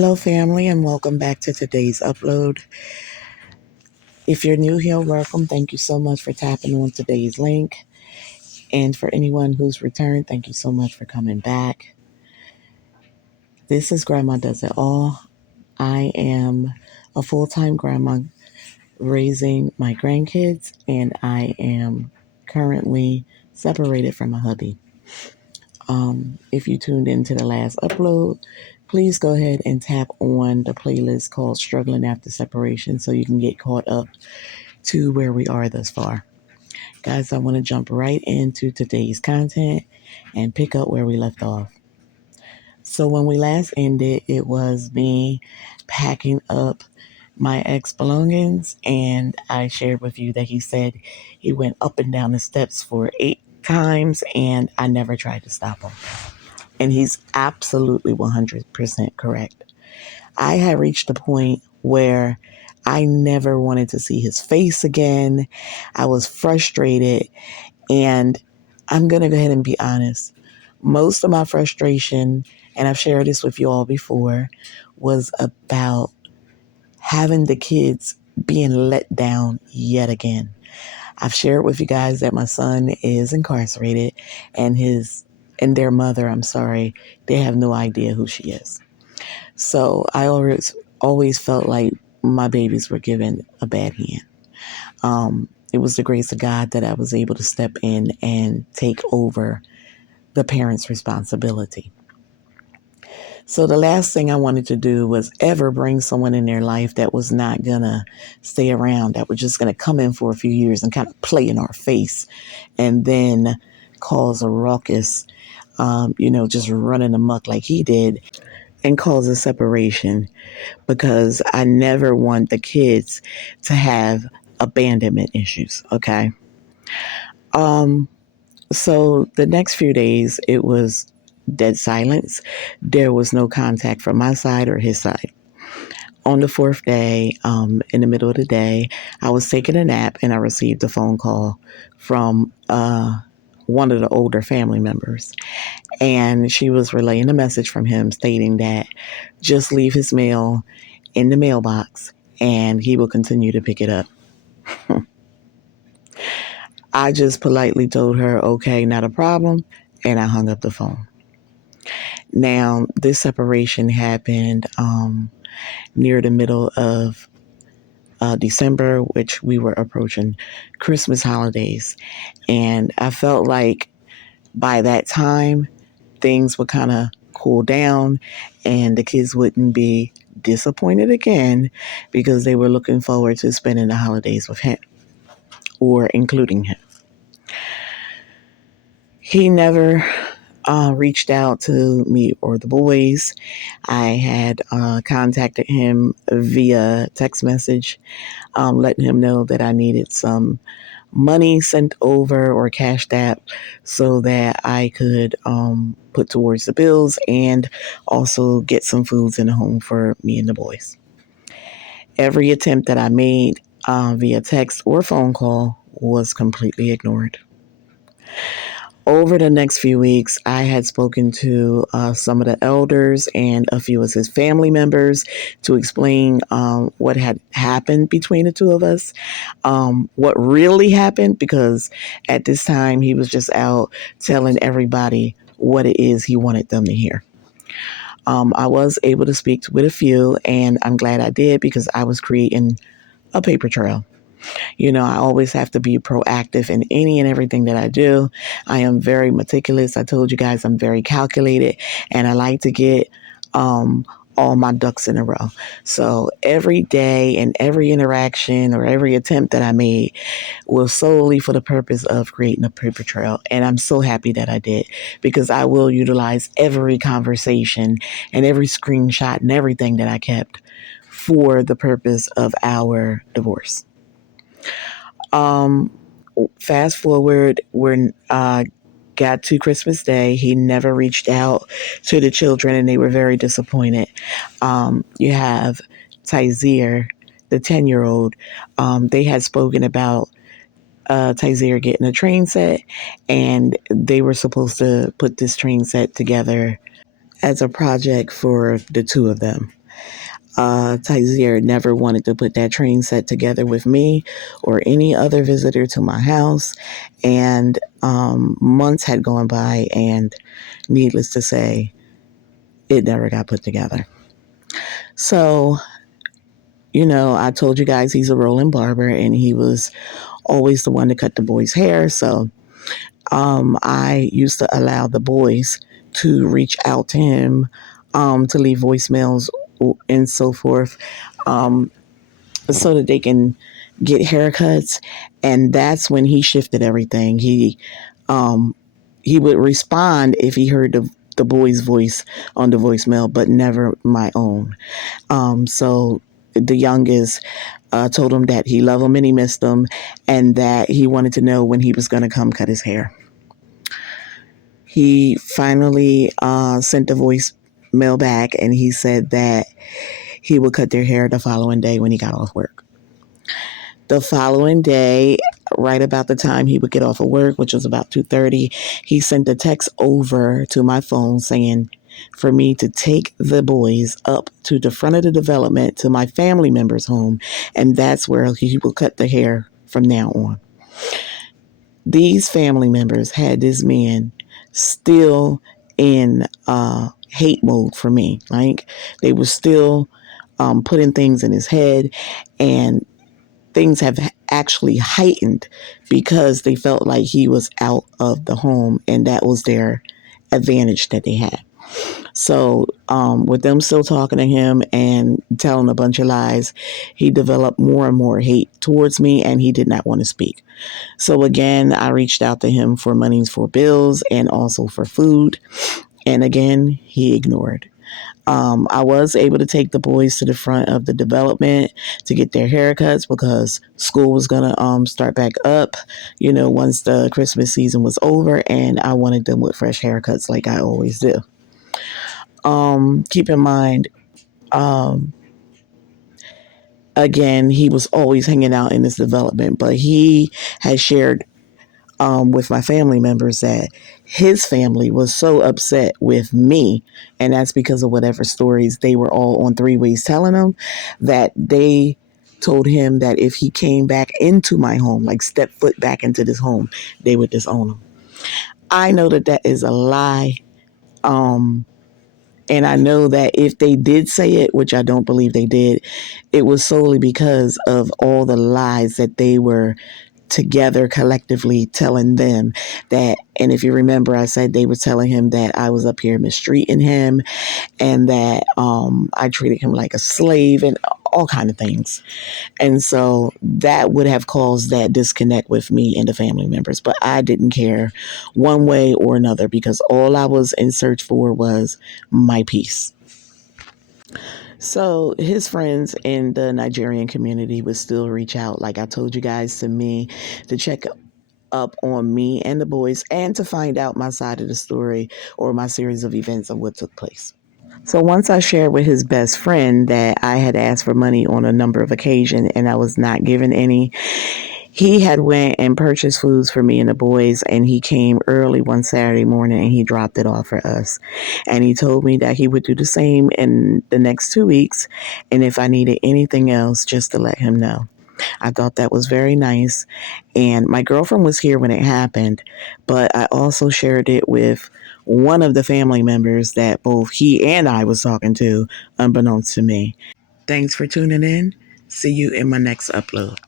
Hello, family, and welcome back to today's upload. If you're new here, welcome. Thank you so much for tapping on today's link. And for anyone who's returned, thank you so much for coming back. This is Grandma Does It All. I am a full-time grandma raising my grandkids, and I am currently separated from my hubby. If you tuned into the last upload, please go ahead and tap on the playlist called Struggling After Separation so you can get caught up to where we are thus far. Guys, I want to jump right into today's content and pick up where we left off. So when we last ended, it was me packing up my ex belongings, and I shared with you that he said he went up and down the steps for 8 times, and I never tried to stop him. And he's absolutely 100% correct. I had reached a point where I never wanted to see his face again. I was frustrated, and I'm going to go ahead and be honest. Most of my frustration, and I've shared this with you all before, was about having the kids being let down yet again. I've shared with you guys that my son is incarcerated, and their mother, they have no idea who she is. So I always felt like my babies were given a bad hand. It was the grace of God that I was able to step in and take over the parents' responsibility. So the last thing I wanted to do was ever bring someone in their life that was not going to stay around, that was just going to come in for a few years and kind of play in our face and then cause a ruckus, just running amok like he did and cause a separation, because I never want the kids to have abandonment issues, okay? So the next few days, it was dead silence. There was no contact from my side or his side. On the fourth day, in the middle of the day, I was taking a nap and I received a phone call from one of the older family members. And she was relaying a message from him stating that just leave his mail in the mailbox and he will continue to pick it up. I just politely told her, okay, not a problem, and I hung up the phone. Now, this separation happened near the middle of December, which we were approaching Christmas holidays. And I felt like by that time, things would kind of cool down and the kids wouldn't be disappointed again because they were looking forward to spending the holidays with him or including him. He never reached out to me or the boys. I had contacted him via text message, letting him know that I needed some money sent over or cashed out so that I could put towards the bills and also get some foods in the home for me and the boys. Every attempt that I made via text or phone call was completely ignored. Over the next few weeks, I had spoken to some of the elders and a few of his family members to explain what had happened between the two of us, what really happened, because at this time he was just out telling everybody what it is he wanted them to hear. I was able to speak with a few, and I'm glad I did because I was creating a paper trail. I always have to be proactive in any and everything that I do. I am very meticulous. I told you guys I'm very calculated, and I like to get all my ducks in a row. So every day and every interaction or every attempt that I made was solely for the purpose of creating a paper trail. And I'm so happy that I did, because I will utilize every conversation and every screenshot and everything that I kept for the purpose of our divorce. Fast forward, we're got to Christmas Day. He never reached out to the children, and they were very disappointed. You have Tyzir, the 10-year-old. They had spoken about Tyzir getting a train set, and they were supposed to put this train set together as a project for the two of them. Tyzier never wanted to put that train set together with me or any other visitor to my house. And months had gone by, and needless to say, it never got put together. So, I told you guys he's a rolling barber, and he was always the one to cut the boys' hair. So I used to allow the boys to reach out to him, to leave voicemails and so forth, um, so that they can get haircuts. And that's when he shifted everything. Um, he would respond if he heard the boy's voice on the voicemail, but never my own. So the youngest told him that he loved him and he missed him, and that he wanted to know when he was going to come cut his hair. He finally sent the voicemail back, and he said that he would cut their hair the following day when he got off work. The following day, right about the time he would get off of work, which was about 2:30, he sent a text over to my phone saying for me to take the boys up to the front of the development to my family member's home, and that's where he will cut the hair from now on. These family members had this man still in hate mode for me. Like, they were still putting things in his head, and things have actually heightened because they felt like he was out of the home, and that was their advantage that they had. So, with them still talking to him and telling a bunch of lies, he developed more and more hate towards me, and he did not want to speak. So again, I reached out to him for monies for bills and also for food. And again, he ignored. I was able to take the boys to the front of the development to get their haircuts because school was going to start back up, once the Christmas season was over, and I wanted them with fresh haircuts like I always do. Keep in mind, again, he was always hanging out in this development, but he had shared with my family members that his family was so upset with me, and that's because of whatever stories they were all on three ways telling him, that they told him that if he came back into my home, like step foot back into this home, they would disown him. I know that that is a lie. And I know that if they did say it, which I don't believe they did, it was solely because of all the lies that they were together collectively telling them that. And if you remember, I said they were telling him that I was up here mistreating him, and that I treated him like a slave and all kind of things. And so that would have caused that disconnect with me and the family members. But I didn't care one way or another, because all I was in search for was my peace. So his friends in the Nigerian community would still reach out, like I told you guys, to me to check up on me and the boys, and to find out my side of the story or my series of events of what took place. So once I shared with his best friend that I had asked for money on a number of occasions and I was not given any, he had went and purchased foods for me and the boys, and he came early one Saturday morning and he dropped it off for us. And he told me that he would do the same in the next 2 weeks, and if I needed anything else, just to let him know. I thought that was very nice. And my girlfriend was here when it happened, but I also shared it with one of the family members that both he and I was talking to, unbeknownst to me. Thanks for tuning in. See you in my next upload.